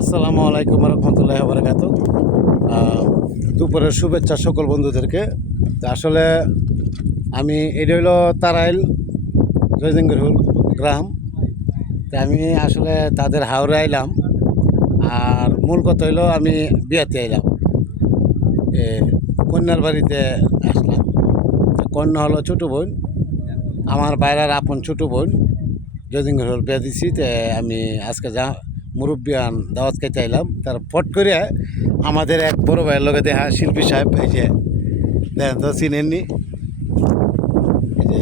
আসসালামু আলাইকুম রহমতুল্লাহি ওয়া বারাকাতুহু। দুপুরের শুভেচ্ছা সকল বন্ধুদেরকে। তো আসলে এটা হইলো তারাইল জয়জিঙ্গিরহুল গ্রাম। তো আমি আসলে তাদের হাওড়ে আইলাম, আর মূল কথা হইলো আমি বিয়াতে আইলাম, এ কন্যার বাড়িতে আসলাম। তো কন্যা হলো ছোটো বোন, আমার বাইরের আপন ছোটো বোন। জয়জিঙ্গিরহুল বিয়া দিছি। তো আমি আজকে মুরব্বিয়ান দাওয়াত খাইতে আইলাম। তার ফট করে আমাদের এক বড় ভাইয়ের লগে দেখা, শিল্পী সাহেব। এই যে দেখেন তো, চিনেননি? এই যে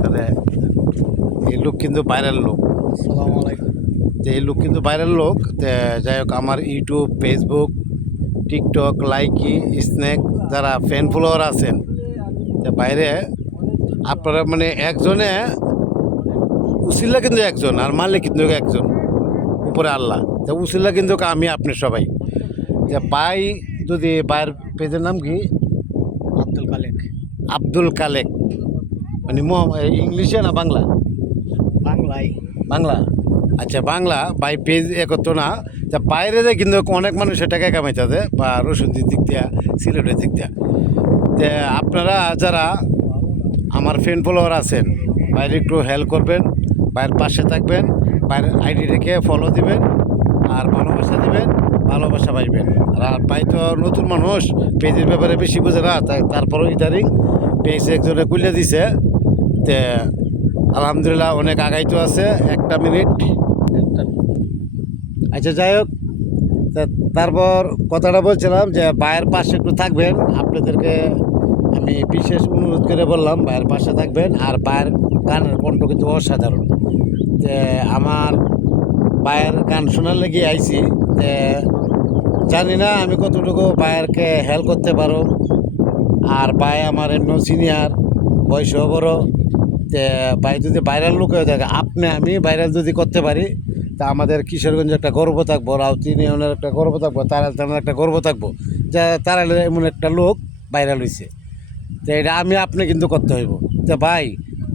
মানে এই লোক কিন্তু বাইরের লোক। আসসালামু আলাইকুম। তো এই লোক কিন্তু বাইরের লোক। তো যাই হোক, আমার YouTube, Facebook, TikTok, Likee, snack যারা ফ্যান ফলোয়ার আছেন, তো বাইরে আপনারা মানে একজনে উসিল্লা কিন্তু একজন, আর মালিক কিন্তু একজন, উপরে আল্লাহ। তো উসিল্লা কিন্তু আমি, আপনি সবাই। যে ভাই, যদি ভাইয়ের পেজের নাম কি? আব্দুল কালেক। আব্দুল কালেক, মানে ইংলিশে না বাংলা? বাংলায়। বাংলা। আচ্ছা, বাংলা। ভাই পেজ একত্র না। তা বাইরে যে কিন্তু অনেক মানুষের টাকা কামাইতে, বা রসুনদির দিক দিয়া, সিলেটের দিক দিয়া। যে আপনারা যারা আমার ফ্রেন্ড ফলোয়ার আছেন, বাইরে একটু হেল্প করবেন, বাইরের পাশে থাকবেন, বাইরের আইডি রেখে ফলো দিবেন, আর ভালোবাসা দিবেন, ভালোবাসা পাইবেন। আর ভাই তো নতুন মানুষ, পেজের ব্যাপারে বেশি বোঝে না, তারপরেও ইদারিং পেজ একজনে খুলে দিছে। তে আলহামদুলিল্লাহ অনেক আগাইতো আছে। একটা মিনিট। আচ্ছা, যাই হোক, তারপর কথাটা বলছিলাম যে ভাইয়ের পাশে একটু থাকবেন। আপনাদেরকে আমি বিশেষ অনুরোধ করে বললাম, ভাইয়ের পাশে থাকবেন। আর ভাইয়ের গানের কণ্ঠ কিন্তু অসাধারণ। যে আমার ভাইয়ের গান শোনার লেগে আইছি। যে জানি না আমি কতটুকু ভাইয়েরকে হেল্প করতে পারো। আর ভাই আমার এমন সিনিয়র, বয়সও বড়। তে ভাই যদি ভাইরাল লোক হয়ে থাকে, আমি ভাইরাল যদি করতে পারি, তা আমাদের কিশোরগঞ্জে একটা গর্ব থাকবো, রাউতি ইউনিয়নের একটা গর্ব থাকবো, তারাল থানার একটা গর্ব থাকবো, যে তারালের এমন একটা লোক ভাইরাল হয়েছে। তো এটা আপনি কিন্তু করতে হইব। তো ভাই,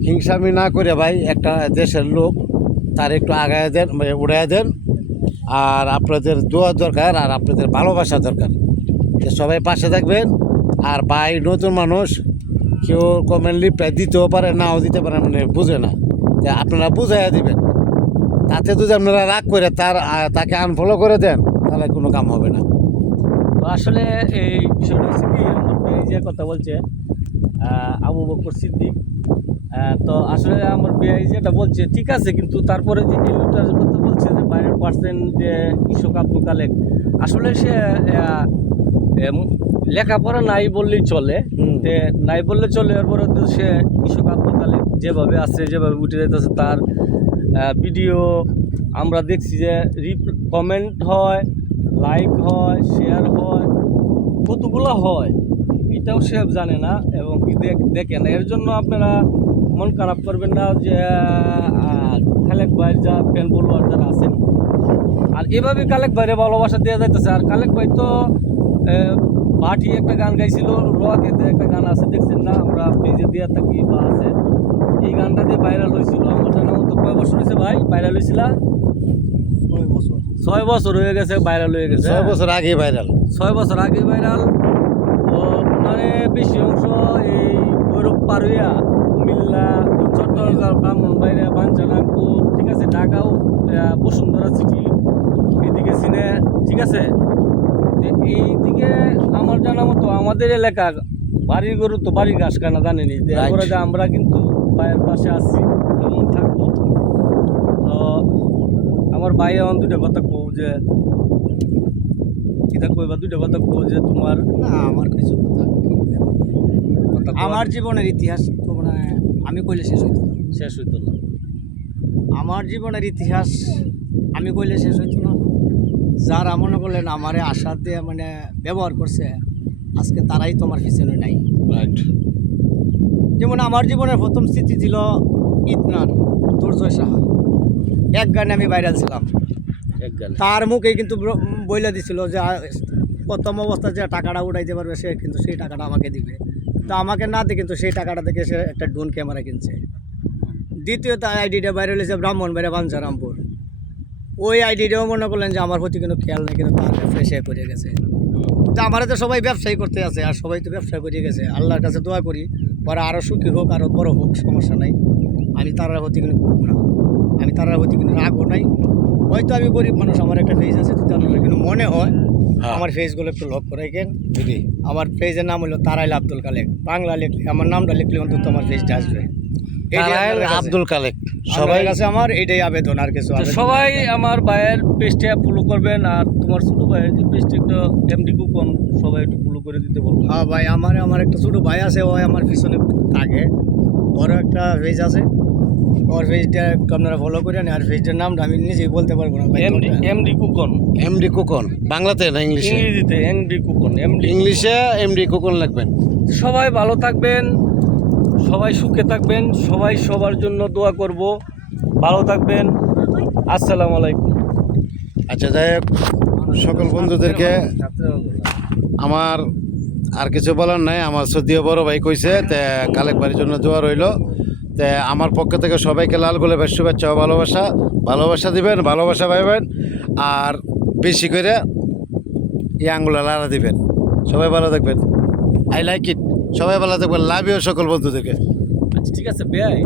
হিংসামি না করে ভাই, একটা দেশের লোক, তার একটু আগায় দেন, মানে উড়াই দেন। আর আপনাদের দোয়া দরকার, আর আপনাদের ভালোবাসা দরকার। যে সবাই পাশে থাকবেন। আর ভাই নতুন মানুষ, কেউ কমেন্ট রিপ্লাই দিতেও পারে, নাও দিতে পারে, মানে বুঝে না। যে আপনারা বুঝাইয়া দিবেন। তাতে যদি আপনারা রাগ করে তাকে আনফলো করে দেন, তাহলে কোনো কাম হবে না। তো আসলে এই বিষয়টা হচ্ছে কি, আমার পেজে কথা বলছে আবু বকর সিদ্দিক। তো আসলে আমার পেজ যেটা বলছে ঠিক আছে, কিন্তু তারপরে যে এই লোকটার কথা বলছে যে বাইরের পার্সেন্ট যে কৃষক আব্দুল কালেক, আসলে সে লেখাপড়া নাই বললেই চলে। নাই বললে চলে। এরপরে তো সে কৃষক আব্দুল কালেক যেভাবে আছে, যেভাবে উঠে যেতেছে, তার ভিডিও আমরা দেখছি যে কমেন্ট হয়, লাইক হয়, শেয়ার হয়, কতগুলো হয় এটাও সে জানে না, এবং কি দেখে না। এর জন্য আপনারা মন খারাপ করবেন না যে খালেক ভাইয়ের যা ফ্যান ফলোয়ার যারা আছেন, আর এভাবে কালেক ভাইয়ের ভালোবাসা দেওয়া যাইতেছে। আর কালেক ভাই তো ভাটি একটা গান গাইছিল, রকেতে একটা গান আছে, দেখছেন না? আমরা পেজে দিয়ে থাকি বা আছে। এই গানটা দিয়ে ভাইরাল হয়েছিল। আমার জানা মতো কয় বছর হয়েছে ভাই ভাইরাল হয়েছিল? 6 বছর হয়ে গেছে ভাইরাল হয়ে গেছে। 6 বছর আগে ভাইরাল। 6 বছর আগে ভাইরাল। তো মানে বেশি অংশ এই ভৈরব পার হইয়া কুমিল্লা, চট্টগ্রাম, ব্রাহ্মণবাড়িয়া, বাঞ্ছারামপুর, ঠিক আছে, ঢাকাও, বসুন্ধরা সিটি, এদিকে সিনে, ঠিক আছে। এইদিকে আমার জানা মতো আমাদের এলাকা বাড়ির গরু তো বাড়ির ঘাস কানা জানেনি। এরপরে যে আমরা কিন্তু ভাইয়ের পাশে আছি এবং থাকবো। তো আমার ভাই এখন দুইটা কথা কও যে কিতা কইবা, দুইটা কথা কও যে তোমার। না, আমার কিছু কথা কথা আমার জীবনের ইতিহাস তো মানে আমি কইলে শেষ হইতো না। শেষ হইতো না। আমার জীবনের ইতিহাস আমি কইলে শেষ হইতো না। যারা মনে করলেন আমারে আশা দিয়ে মানে ব্যবহার করছে, আজকে তারাই তোমার পিছনে নাই। রাইট। যেমন আমার জীবনের প্রথম স্মৃতি ছিল ইতনার দুর্জয় সাহা। এক গানে আমি ভাইরাল ছিলাম। এক গান। তার মুখে কিন্তু বইলে দিছিল যে প্রথম অবস্থায় যে টাকাটা উঠাইতে পারবে সে কিন্তু সেই টাকাটা আমাকে দিবে। তো আমাকে না দিয়ে কিন্তু সেই টাকাটা থেকে সে একটা ড্রোন ক্যামেরা কিনছে। দ্বিতীয়ত আইডিটা ভাইরাল হয়েছে ব্রাহ্মণবাড়িয়া, বাঞ্ছারামপুর। ওই আইডিটাও মনে করলেন যে আমার প্রতি কোনো খেয়াল নেই, কিন্তু তার ব্যবসায় সে করে গেছে। তো আমাদের তো সবাই ব্যবসায়ী করতে আছে, আর সবাই তো ব্যবসা করে গেছে। আল্লাহর কাছে দোয়া করি ওরা আরও সুখী হোক, আরও বড় হোক, সমস্যা নাই। আমি তার প্রতি কোনো করবো না, আমি তার প্রতি কোনো রাগও নাই। হয়তো আমি গরিব মানুষ, আমার একটা পেজ আছে, যদি আপনার কিন্তু মনে হয় হ্যাঁ। আমার পেজগুলো একটু লক করে কেন। দিদি আমার পেজের নাম হলো তারাইল আব্দুল কালেক, বাংলা লিখলে আমার নামটা লিখলে অন্তত আমার পেজটা আসবে। এইটাই তারাইল আপনার কাছে। আব্দুল কালেক সবাই সবাই কাছে আমার এইটাই আবেদন, আর কিছু তো আবেদন সবাই নাই। আমার ভাইয়ের পেজটা ফলো করবেন, আর তোমার ছোট ভাইয়ের যে পেজটা একটু এমডি কুপন সবাই একটু ফলো করে দিতে বলবো। হ্যাঁ ভাই, আমার একটা ছোটো ভাই আছে, ও আমার পিছনে থাকে, ওরও একটা পেজ আছে, ওর পেজটা একটু আপনারা ফলো করেন। আর পেজটার নামটা আমি নিজেই বলতে পারবো না ভাই, এমডি এমডি কুপন, এমডি কুকন, বাংলাতে না ইংলিশে? ইংরেজিতে এমডি কুপন, এমডি। ইংলিশে এমডি কুকন লিখবেন। সবাই ভালো থাকবেন, সবাই সুখে থাকবেন, সবাই সবার জন্য দোয়া করব। ভালো থাকবেন, আসসালামু আলাইকুম। আচ্ছা, যাই হোক, সকল বন্ধুদেরকে আমার আর কিছু বলার নাই। আমার সদ্যীয় বড় ভাই কইছে তে কালেক বাড়ির জন্য দোয়া রইল। তে আমার পক্ষ থেকে সবাইকে লাল গোলাপের শুভেচ্ছা ও ভালোবাসা। ভালোবাসা দিবেন, ভালোবাসা পাইবেন, আর বেশি করে আঙ্গুলা লাড়া দিবেন। সবাই ভালো থাকবেন। I like it. সবাই ভালো থাকবেন। লাভ ইউ সকল বন্ধুদেরকে। আচ্ছা ঠিক আছে বেয়াই।